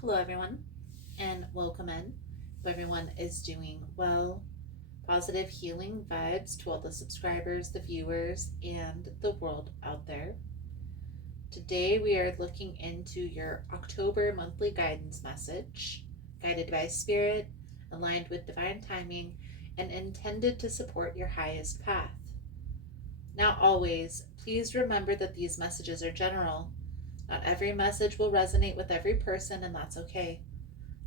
Hello, everyone, and welcome in. Hope everyone is doing well. Positive healing vibes to all the subscribers, the viewers, and the world out there. Today, we are looking into your October monthly guidance message, guided by spirit, aligned with divine timing, and intended to support your highest path. Now, always, please remember that these messages are general. Not every message will resonate with every person, and that's okay.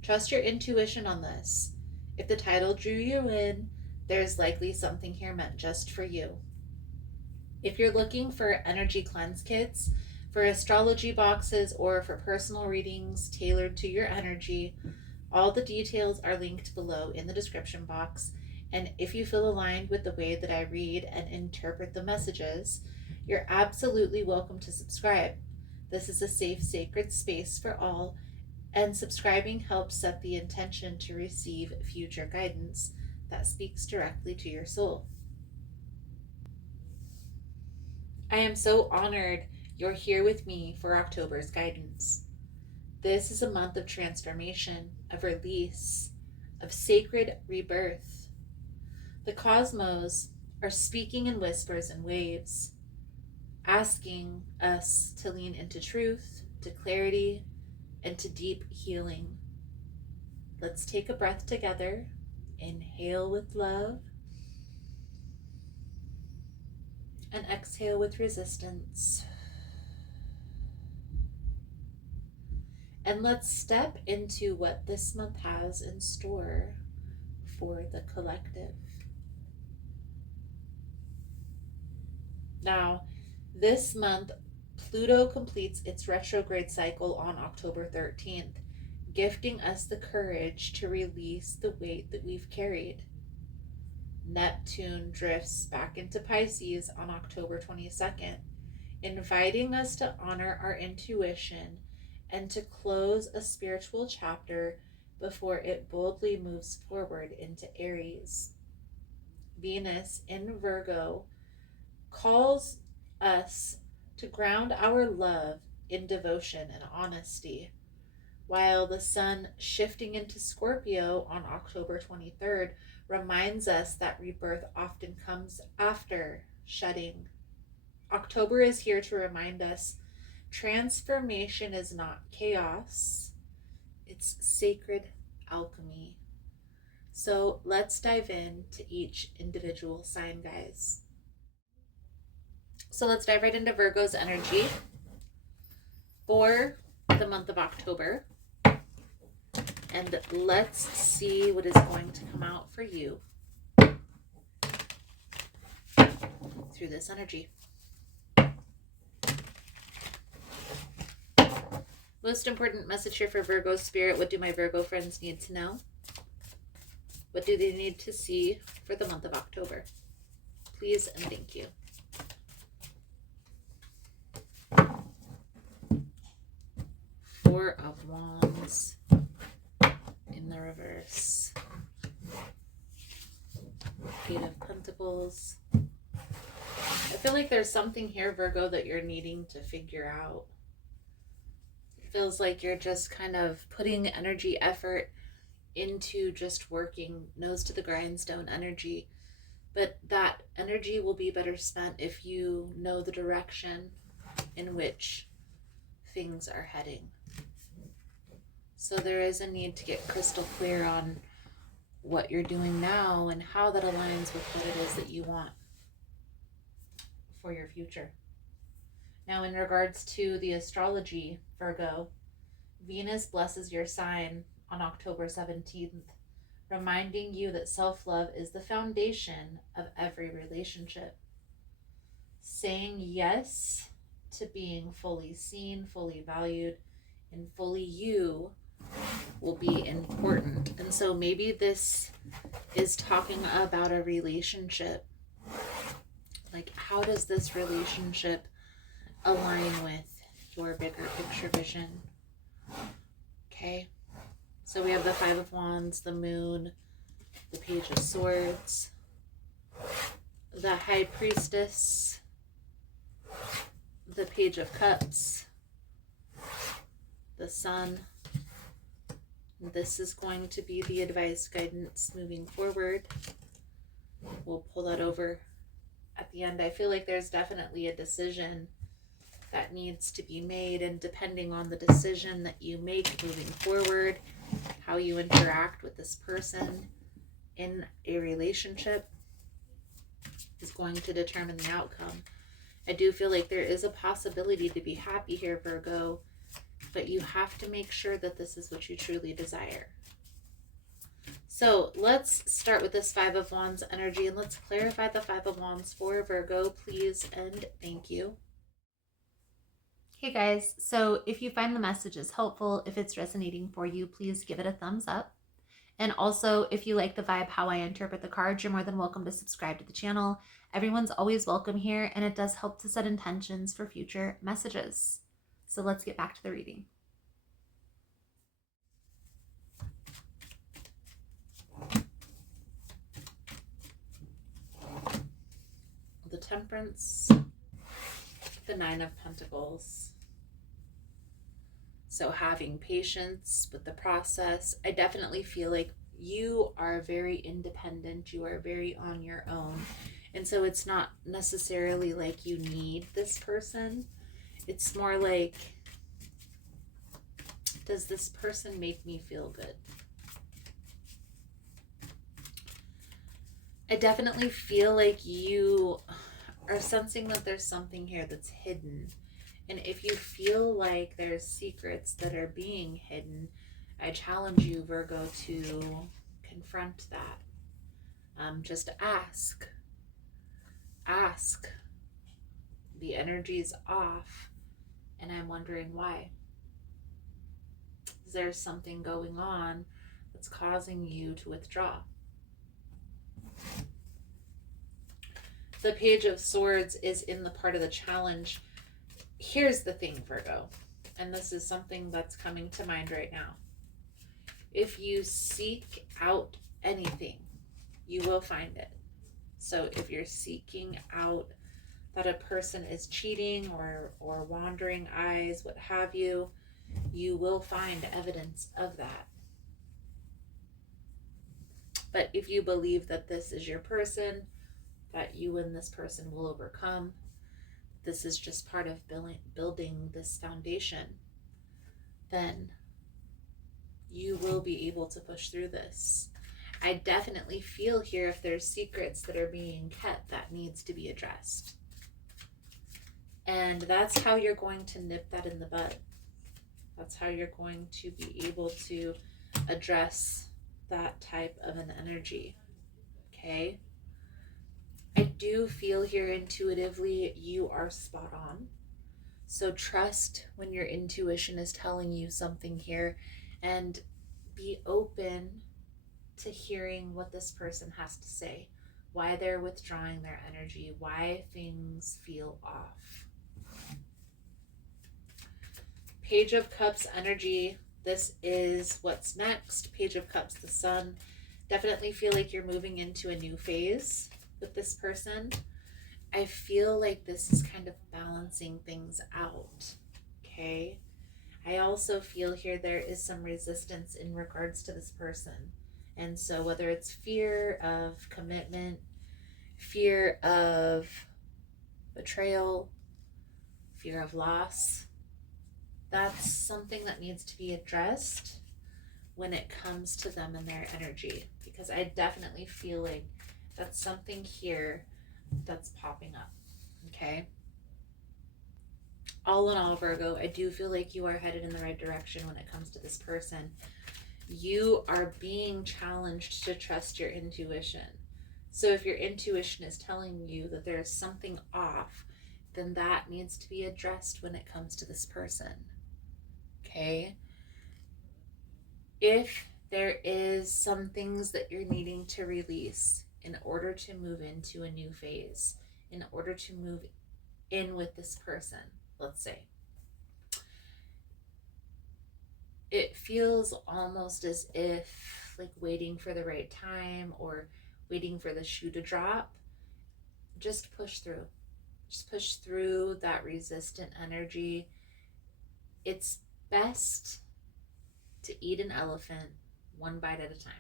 Trust your intuition on this. If the title drew you in, there's likely something here meant just for you. If you're looking for energy cleanse kits, for astrology boxes, or for personal readings tailored to your energy, all the details are linked below in the description box. And if you feel aligned with the way that I read and interpret the messages, you're absolutely welcome to subscribe. This is a safe, sacred space for all, and subscribing helps set the intention to receive future guidance that speaks directly to your soul. I am so honored you're here with me for October's guidance. This is a month of transformation, of release, of sacred rebirth. The cosmos are speaking in whispers and waves, asking us to lean into truth, to clarity, and to deep healing. Let's take a breath together. Inhale with love and exhale with resistance. And let's step into what this month has in store for the collective. Now, this month, Pluto completes its retrograde cycle on October 13th, gifting us the courage to release the weight that we've carried. Neptune drifts back into Pisces on October 22nd, inviting us to honor our intuition and to close a spiritual chapter before it boldly moves forward into Aries. Venus in Virgo calls us to ground our love in devotion and honesty, while the sun shifting into Scorpio on October 23rd reminds us that rebirth often comes after shedding. October is here to remind us transformation is not chaos, it's sacred alchemy. So let's dive into each individual sign, guys. So let's dive right into Virgo's energy for the month of October. And let's see what is going to come out for you through this energy. Most important message here for Virgo spirit. What do my Virgo friends need to know? What do they need to see for the month of October? Please and thank you. Four of Wands in the reverse. Eight of Pentacles. I feel like there's something here, Virgo, that you're needing to figure out. It feels like you're just kind of putting energy, effort into just working, nose to the grindstone energy. But that energy will be better spent if you know the direction in which things are heading. So there is a need to get crystal clear on what you're doing now and how that aligns with what it is that you want for your future. Now, in regards to the astrology, Virgo, Venus blesses your sign on October 17th, reminding you that self-love is the foundation of every relationship. Saying yes to being fully seen, fully valued, and fully you will be important. And so maybe this is talking about a relationship. Like, how does this relationship align with your bigger picture vision? Okay, so we have the Five of Wands, the Moon, the Page of Swords, the High Priestess, the Page of Cups, the Sun, This is going to be the advice guidance moving forward. We'll pull that over at the end. I feel like there's definitely a decision that needs to be made, and depending on the decision that you make moving forward, how you interact with this person in a relationship is going to determine the outcome. I do feel like there is a possibility to be happy here, Virgo, but you have to make sure that this is what you truly desire. So let's start with this Five of Wands energy, and let's clarify the Five of Wands for Virgo, please, and thank you. Hey guys, so if you find the messages helpful, if it's resonating for you, please give it a thumbs up. And also, if you like the vibe, how I interpret the cards, you're more than welcome to subscribe to the channel. Everyone's always welcome here, and it does help to set intentions for future messages. So let's get back to the reading. The Temperance, the Nine of Pentacles. So having patience with the process. I definitely feel like you are very independent. You are very on your own. And so it's not necessarily like you need this person. It's more like, does this person make me feel good? I definitely feel like you are sensing that there's something here that's hidden. And if you feel like there's secrets that are being hidden, I challenge you, Virgo, to confront that. Just ask. Ask. The energy's off, and I'm wondering why. Is there something going on that's causing you to withdraw? The Page of Swords is in the part of the challenge. Here's the thing, Virgo, and this is something that's coming to mind right now. If you seek out anything, you will find it. So if you're seeking out that a person is cheating or wandering eyes, what have you, you will find evidence of that. But if you believe that this is your person, that you and this person will overcome, this is just part of building this foundation, then you will be able to push through this. I definitely feel here if there's secrets that are being kept, that needs to be addressed. And that's how you're going to nip that in the bud. That's how you're going to be able to address that type of an energy. Okay? I do feel here intuitively you are spot on. So trust when your intuition is telling you something here, and be open to hearing what this person has to say, why they're withdrawing their energy, why things feel off. Page of Cups energy. This is what's next. Page of Cups, the Sun. Definitely feel like you're moving into a new phase with this person. I feel like this is kind of balancing things out. Okay. I also feel here there is some resistance in regards to this person. And so whether it's fear of commitment, fear of betrayal, fear of loss, that's something that needs to be addressed when it comes to them and their energy. Because I definitely feel like that's something here that's popping up. Okay. All in all, Virgo, I do feel like you are headed in the right direction when it comes to this person. You are being challenged to trust your intuition. So if your intuition is telling you that there is something off, then that needs to be addressed when it comes to this person. Okay? If there is some things that you're needing to release in order to move into a new phase, in order to move in with this person, let's say, it feels almost as if like waiting for the right time or waiting for the shoe to drop. Just push through. Just push through that resistant energy. It's best to eat an elephant one bite at a time.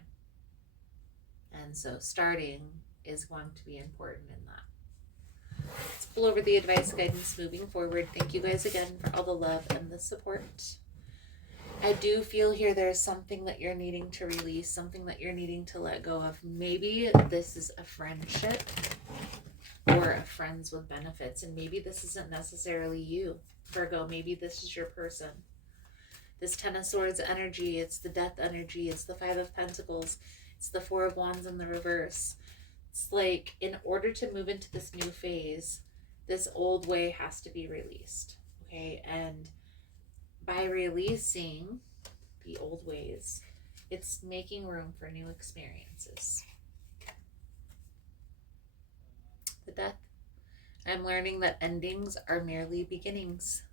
And so starting is going to be important in that. Let's pull over the advice guidance moving forward. Thank you guys again for all the love and the support. I do feel here there's something that you're needing to release, something that you're needing to let go of. Maybe this is a friendship or a friends with benefits, and maybe this isn't necessarily you, Virgo. Maybe this is your person. This Ten of Swords energy, it's the death energy, it's the Five of Pentacles, it's the Four of Wands in the reverse. It's like, in order to move into this new phase, this old way has to be released, okay? And by releasing the old ways, it's making room for new experiences. The Death. I'm learning that endings are merely beginnings.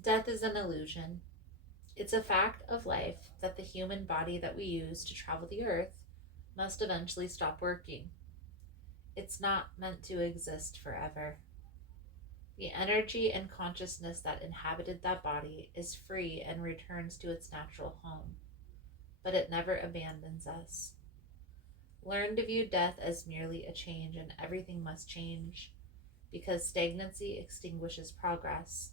Death is an illusion. It's a fact of life that the human body that we use to travel the earth must eventually stop working. It's not meant to exist forever. The energy and consciousness that inhabited that body is free and returns to its natural home, but it never abandons us. Learn to view death as merely a change, and everything must change, because stagnancy extinguishes progress.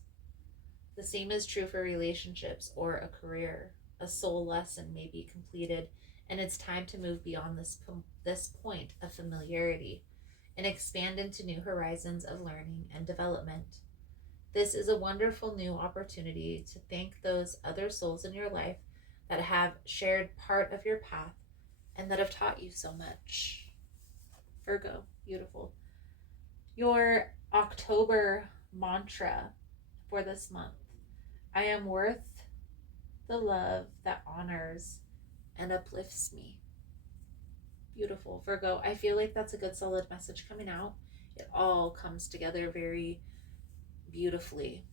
The same is true for relationships or a career. A soul lesson may be completed, and it's time to move beyond this point of familiarity and expand into new horizons of learning and development. This is a wonderful new opportunity to thank those other souls in your life that have shared part of your path and that have taught you so much. Virgo, beautiful. Your October mantra for this month: I am worth the love that honors and uplifts me. Beautiful, Virgo. I feel like that's a good solid message coming out. It all comes together very beautifully.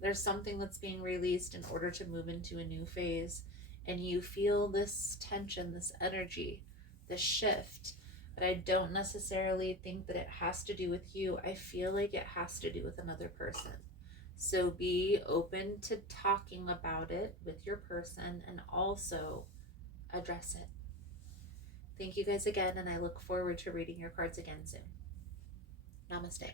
There's something that's being released in order to move into a new phase, and you feel this tension, this energy, this shift. But I don't necessarily think that it has to do with you. I feel like it has to do with another person. So be open to talking about it with your person and also address it. Thank you guys again, and I look forward to reading your cards again soon. Namaste.